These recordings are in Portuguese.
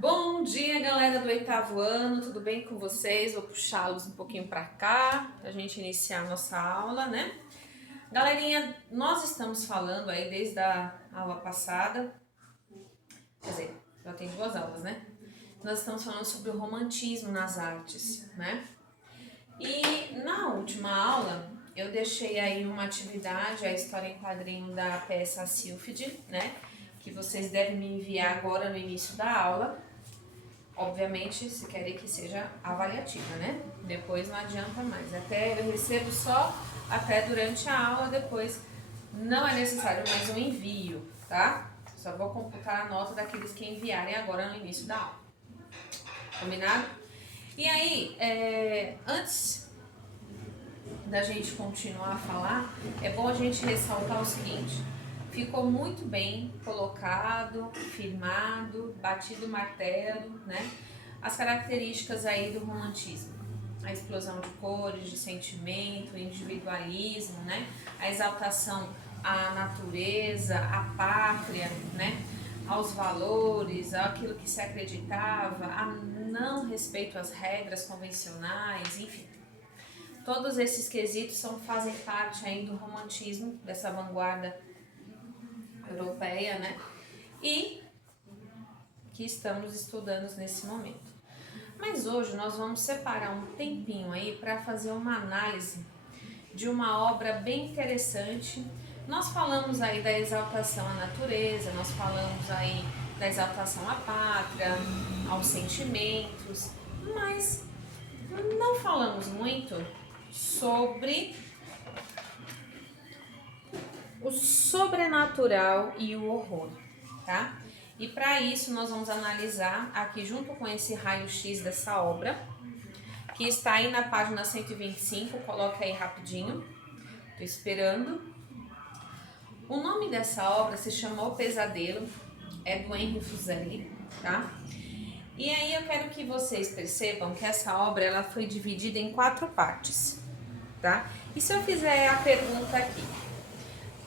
Bom dia, galera do oitavo ano, tudo bem com vocês? Vou puxá-los um pouquinho para cá, pra gente iniciar a nossa aula, né? Galerinha, nós estamos falando aí desde a aula passada, quer dizer, já tem duas aulas, né? Nós estamos falando sobre o romantismo nas artes, né? E na última aula, eu deixei aí uma atividade, a história em quadrinho da peça Sylphide, né? Que vocês devem me enviar agora no início da aula. Obviamente, se querem que seja avaliativa, né? Depois não adianta mais. Até eu recebo só até durante a aula, depois não é necessário mais um envio, tá? Só vou computar a nota daqueles que enviarem agora no início da aula. Combinado? E aí, antes da gente continuar a falar, é bom a gente ressaltar o seguinte: ficou muito bem colocado, firmado, batido o martelo, né? As características aí do romantismo. A explosão de cores, de sentimento, o individualismo, né? A exaltação à natureza, à pátria, né? Aos valores, àquilo que se acreditava, a não respeito às regras convencionais, enfim. Todos esses quesitos fazem parte aí do romantismo, dessa vanguarda europeia, né? E que estamos estudando nesse momento. Mas hoje nós vamos separar um tempinho aí para fazer uma análise de uma obra bem interessante. Nós falamos aí da exaltação à natureza, nós falamos aí da exaltação à pátria, aos sentimentos, mas não falamos muito sobre o sobrenatural e o horror, tá? E para isso nós vamos analisar aqui junto com esse raio-x dessa obra, que está aí na página 125, coloca aí rapidinho, tô esperando. O nome dessa obra se chama O Pesadelo, é do Henry Fuseli, tá? E aí eu quero que vocês percebam que essa obra ela foi dividida em 4 partes, tá? E se eu fizer a pergunta aqui,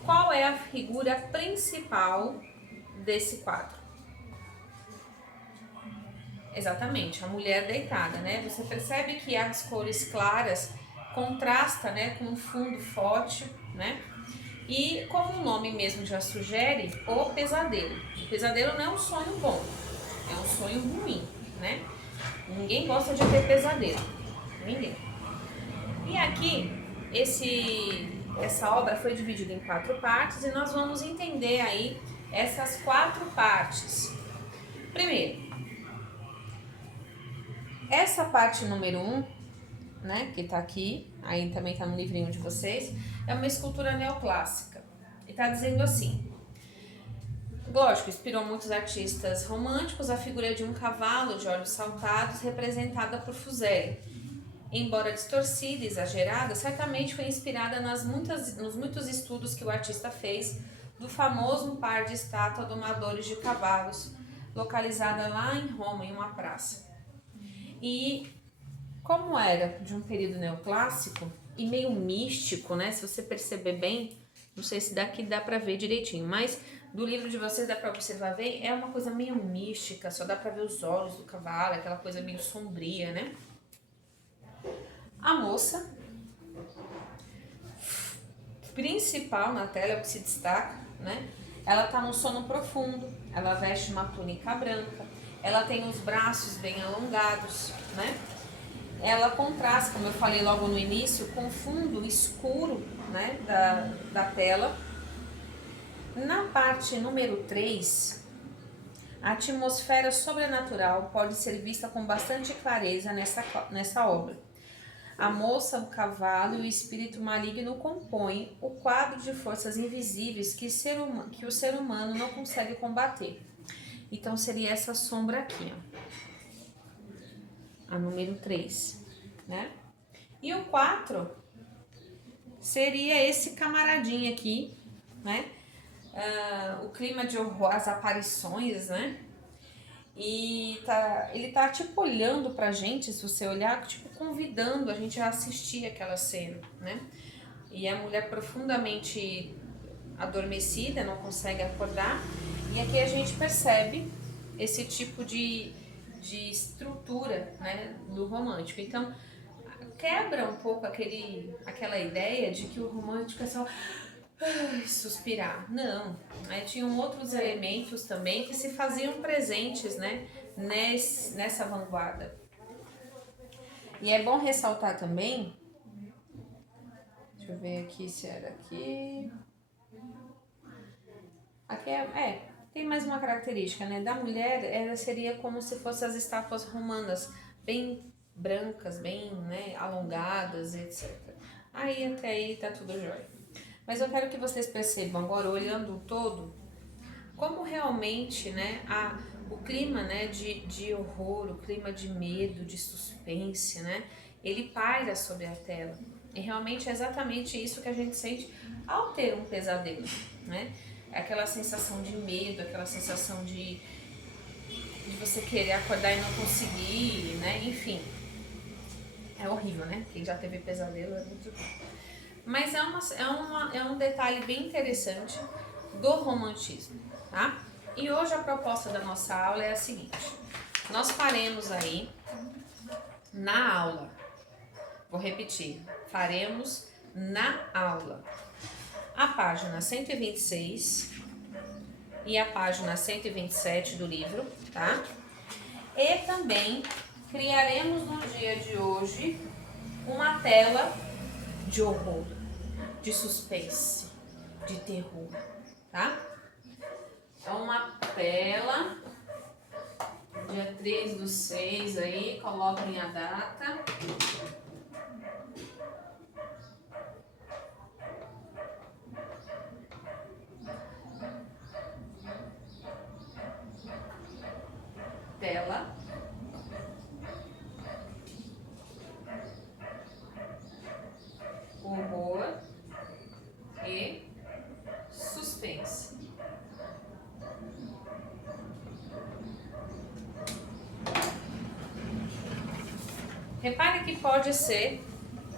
qual é a figura principal desse quadro? Exatamente, a mulher deitada, né? Você percebe que as cores claras contrastam, né, com um fundo forte, né? E como o nome mesmo já sugere, o pesadelo. O pesadelo não é um sonho bom, é um sonho ruim, né? Ninguém gosta de ter pesadelo, ninguém. E aqui, essa obra foi dividida em 4 partes e nós vamos entender aí essas 4 partes. Primeiro, essa parte número 1, né, que tá aqui, aí também tá no livrinho de vocês, é uma escultura neoclássica. E tá dizendo assim: lógico, inspirou muitos artistas românticos a figura de um cavalo de olhos saltados, representada por Fuseli. Embora distorcida e exagerada, certamente foi inspirada nos muitos estudos que o artista fez do famoso par de estátua domadores de cavalos, localizada lá em Roma, em uma praça. E como era de um período neoclássico e meio místico, né? Se você perceber bem, não sei se daqui dá pra ver direitinho, mas do livro de vocês dá pra observar bem, é uma coisa meio mística, só dá pra ver os olhos do cavalo, aquela coisa meio sombria, né? A moça principal na tela, é o que se destaca, né? Ela tá num sono profundo, ela veste uma túnica branca, ela tem os braços bem alongados, né? Ela contrasta, como eu falei logo no início, com o fundo escuro, né, da tela. Na parte número 3, a atmosfera sobrenatural pode ser vista com bastante clareza nessa obra. A moça, o cavalo e o espírito maligno compõem o quadro de forças invisíveis que o ser humano não consegue combater. Então seria essa sombra aqui, ó. A número 3, né? E o 4 seria esse camaradinho aqui, né? O clima de horror, as aparições, né? E ele tá tipo olhando pra gente, se você olhar, tipo convidando a gente a assistir aquela cena, né? E a mulher profundamente adormecida, não consegue acordar. E aqui a gente percebe esse tipo de de estrutura, né, do romântico. Então, quebra um pouco aquela ideia de que o romântico é só suspirar. Não, né? Tinham outros elementos também que se faziam presentes, né, nessa vanguarda. E é bom ressaltar também, deixa eu ver aqui se era aqui. Aqui tem mais uma característica, né? Da mulher, ela seria como se fossem as estátuas romanas, bem brancas, bem, né, alongadas, etc. Até aí tá tudo jóia. Mas eu quero que vocês percebam agora, olhando o todo, como realmente, né, o clima, né, de horror, o clima de medo, de suspense, né, ele paira sobre a tela. E realmente é exatamente isso que a gente sente ao ter um pesadelo, né? Aquela sensação de medo, aquela sensação de você querer acordar e não conseguir, né? Enfim, é horrível, né? Quem já teve pesadelo é muito... Mas é um detalhe bem interessante do romantismo, tá? E hoje a proposta da nossa aula é a seguinte. Nós faremos aí na aula, vou repetir, faremos na aula a página 126 e a página 127 do livro, tá? E também criaremos no dia de hoje uma tela de horror, de suspense, de terror, tá? Então, uma tela, dia 3/6 aí, coloquem a data. Tela. Horror e suspense. Repare que pode ser,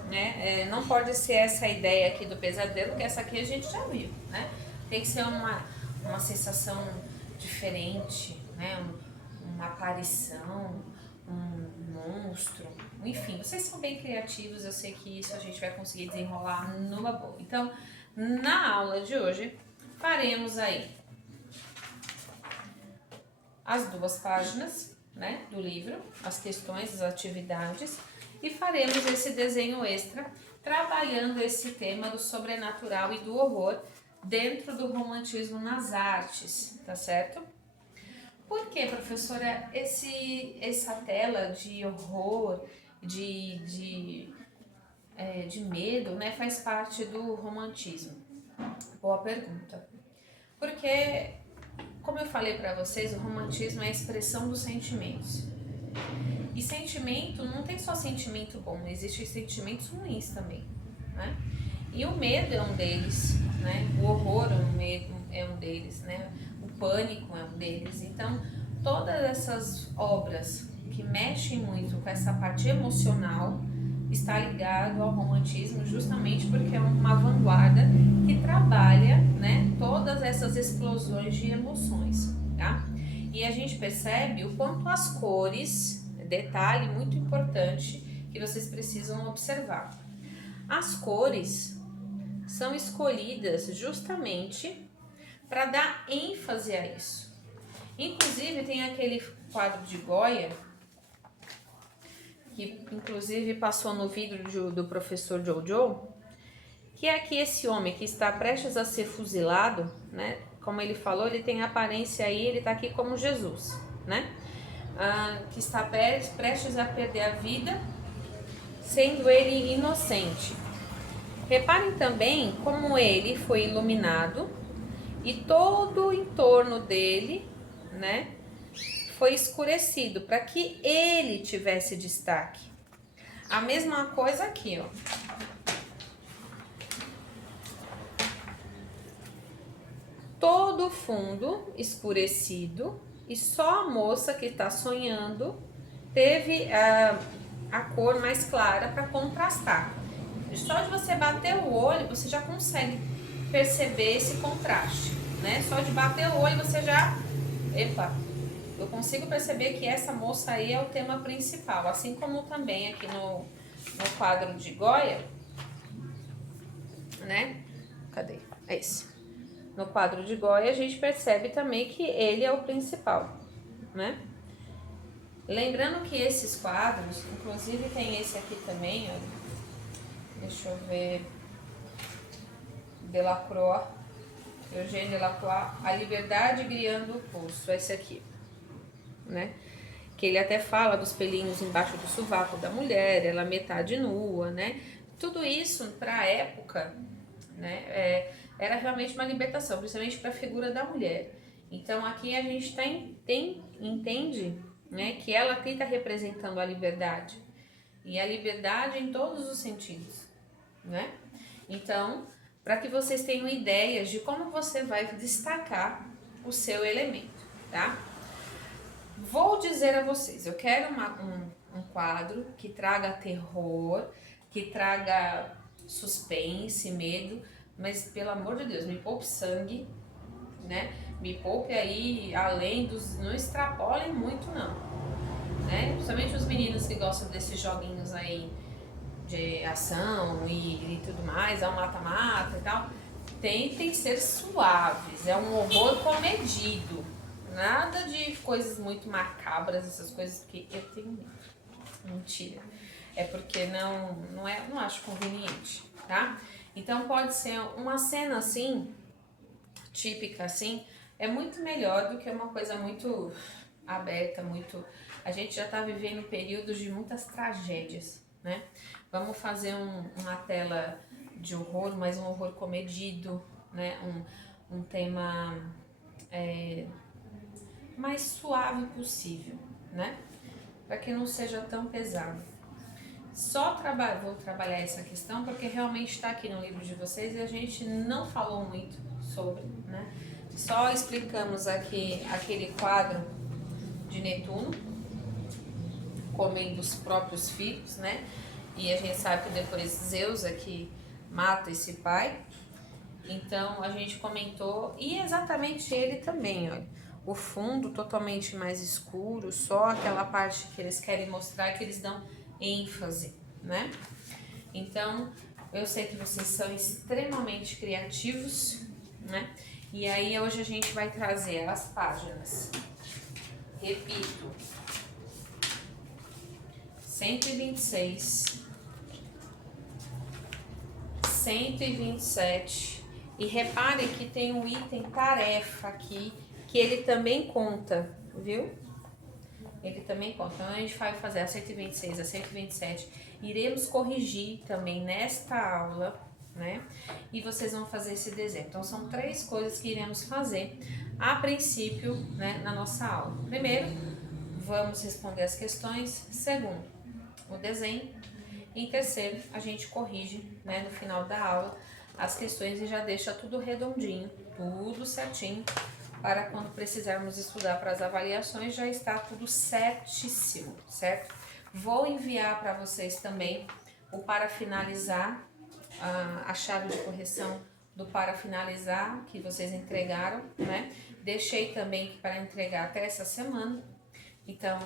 né? Não pode ser essa ideia aqui do pesadelo, que essa aqui a gente já viu, né? Tem que ser uma sensação diferente, né? Uma aparição, um monstro, enfim, vocês são bem criativos, eu sei que isso a gente vai conseguir desenrolar numa boa. Então, na aula de hoje, faremos aí as 2 páginas, né, do livro, as questões, as atividades, e faremos esse desenho extra, trabalhando esse tema do sobrenatural e do horror dentro do romantismo nas artes, tá certo? Por que, professora, essa tela de horror, de medo, né, faz parte do romantismo? Boa pergunta. Porque, como eu falei para vocês, o romantismo é a expressão dos sentimentos. E sentimento, não tem só sentimento bom, existem sentimentos ruins também, né? E o medo é um deles, né? O horror é um deles, né? O pânico é um deles. Então, todas essas obras que mexem muito com essa parte emocional está ligado ao romantismo, justamente porque é uma vanguarda que trabalha, né, todas essas explosões de emoções, tá? E a gente percebe o quanto as cores, detalhe muito importante que vocês precisam observar. As cores são escolhidas justamente para dar ênfase a isso. Inclusive tem aquele quadro de Goya, que inclusive passou no vidro do professor Jojo, que é aqui esse homem que está prestes a ser fuzilado, né? Como ele falou, ele tem aparência aí, ele está aqui como Jesus, né? Que está prestes a perder a vida, sendo ele inocente. Reparem também como ele foi iluminado e todo o entorno dele, né, foi escurecido para que ele tivesse destaque. A mesma coisa aqui, ó. Todo o fundo escurecido e só a moça que está sonhando teve a cor mais clara para contrastar. Só de você bater o olho, você já consegue perceber esse contraste, né? Só de bater o olho, você já... Epa! eu consigo perceber que essa moça aí é o tema principal, assim como também aqui no quadro de Goya, né? Cadê? É esse. No quadro de Goya a gente percebe também que ele é o principal, né? Lembrando que esses quadros, inclusive tem esse aqui também, ó, deixa eu ver, Delacroix, Eugène Delacroix, A Liberdade Guiando o Pulso, esse aqui, né? Que ele até fala dos pelinhos embaixo do sovaco da mulher, ela metade nua, né? Tudo isso para a época, né? Era realmente uma libertação, principalmente para a figura da mulher. Então aqui a gente entende, né, que ela aqui está representando a liberdade, e a liberdade em todos os sentidos, né? Então, para que vocês tenham ideias de como você vai destacar o seu elemento, tá? Vou dizer a vocês, eu quero um quadro que traga terror, que traga suspense, medo, mas pelo amor de Deus, me poupe sangue, né? Me poupe aí, além dos... não extrapolem muito não, né? Principalmente os meninos que gostam desses joguinhos aí de ação e tudo mais, é um mata-mata e tal. Tentem ser suaves, é um horror comedido. Nada de coisas muito macabras, essas coisas que eu tenho medo. Mentira. É porque não acho conveniente, tá? Então pode ser uma cena assim, típica assim, é muito melhor do que uma coisa muito aberta, muito... A gente já tá vivendo períodos de muitas tragédias, né? Vamos fazer uma tela de horror, mas um horror comedido, né? Um tema mais suave possível, né? Para que não seja tão pesado. Vou trabalhar essa questão porque realmente está aqui no livro de vocês e a gente não falou muito sobre, né? Só explicamos aqui aquele quadro de Netuno comendo os próprios filhos, né? E a gente sabe que depois Zeus é que mata esse pai. Então a gente comentou, e exatamente ele também, olha, o fundo totalmente mais escuro, só aquela parte que eles querem mostrar, que eles dão ênfase, né? Então eu sei que vocês são extremamente criativos, né? E aí hoje a gente vai trazer as páginas, repito, 126, 127, e repare que tem um item tarefa aqui, que ele também conta, viu? Ele também conta. Então a gente vai fazer a 126, a 127, iremos corrigir também nesta aula, né? E vocês vão fazer esse desenho. Então são 3 coisas que iremos fazer a princípio, né, na nossa aula. Primeiro, vamos responder as questões. Segundo, o desenho. Em terceiro, a gente corrige, né, no final da aula as questões e já deixa tudo redondinho, tudo certinho, para quando precisarmos estudar para as avaliações já está tudo certíssimo, certo? Vou enviar para vocês também o para finalizar, a chave de correção do para finalizar que vocês entregaram, né? Deixei também para entregar até essa semana. Então,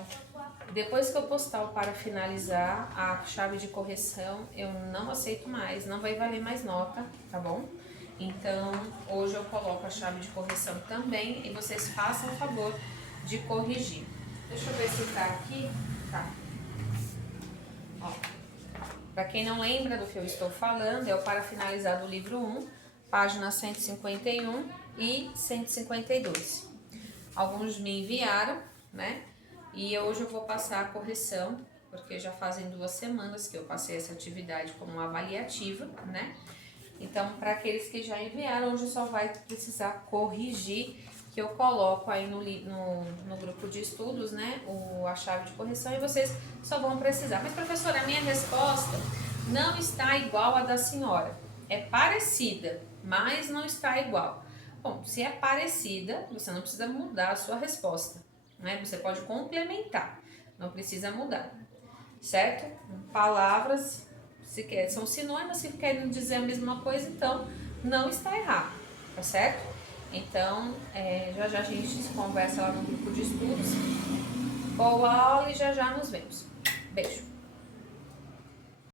depois que eu postar o para finalizar, a chave de correção, eu não aceito mais, não vai valer mais nota, tá bom? Então, hoje eu coloco a chave de correção também e vocês façam o favor de corrigir. Deixa eu ver se tá aqui. Tá. Ó, para quem não lembra do que eu estou falando, é o para finalizar do livro 1, página 151 e 152. Alguns me enviaram, né? E hoje eu vou passar a correção, porque já fazem 2 semanas que eu passei essa atividade como avaliativa, né? Então, para aqueles que já enviaram, hoje só vai precisar corrigir, que eu coloco aí no grupo de estudos, né? A chave de correção, e vocês só vão precisar. Mas, professora, a minha resposta não está igual à da senhora. É parecida, mas não está igual. Bom, se é parecida, você não precisa mudar a sua resposta, né? Você pode complementar, não precisa mudar, certo? Palavras, são sinônimos, se querem dizer a mesma coisa, então não está errado, tá certo? Então, já já a gente se conversa lá no grupo de estudos. Boa aula e já já nos vemos. Beijo!